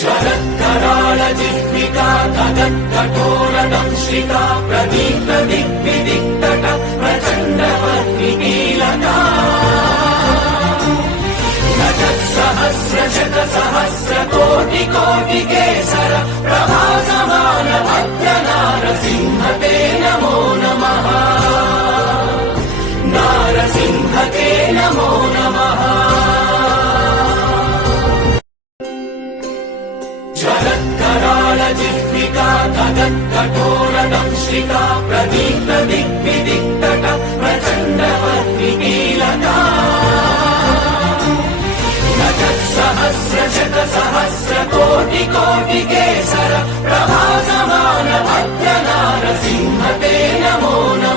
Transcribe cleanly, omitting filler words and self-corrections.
शरत्कराळ जिह्विका तदत्कठोरदंश्रिका प्रदीप्तदिग्विदिक्तट प्रचण्डवर्णिकीलका सहस्रशतसहस्रकोटिकोटिकेसर प्रभासमान भद्रनारसिंह ते नमो नमः। नारसिंह ते नमो नमः। शरत्कराळ जिह्विका तदत्कठोरदंश्रिका प्रदीप्तदिग्विदिक्तट प्रचण्डवर्णिकीलका सहस्रशतसहस्रकोटिकोटिकेसर प्रभासमान भद्रनारसिंह ते नमो नमः।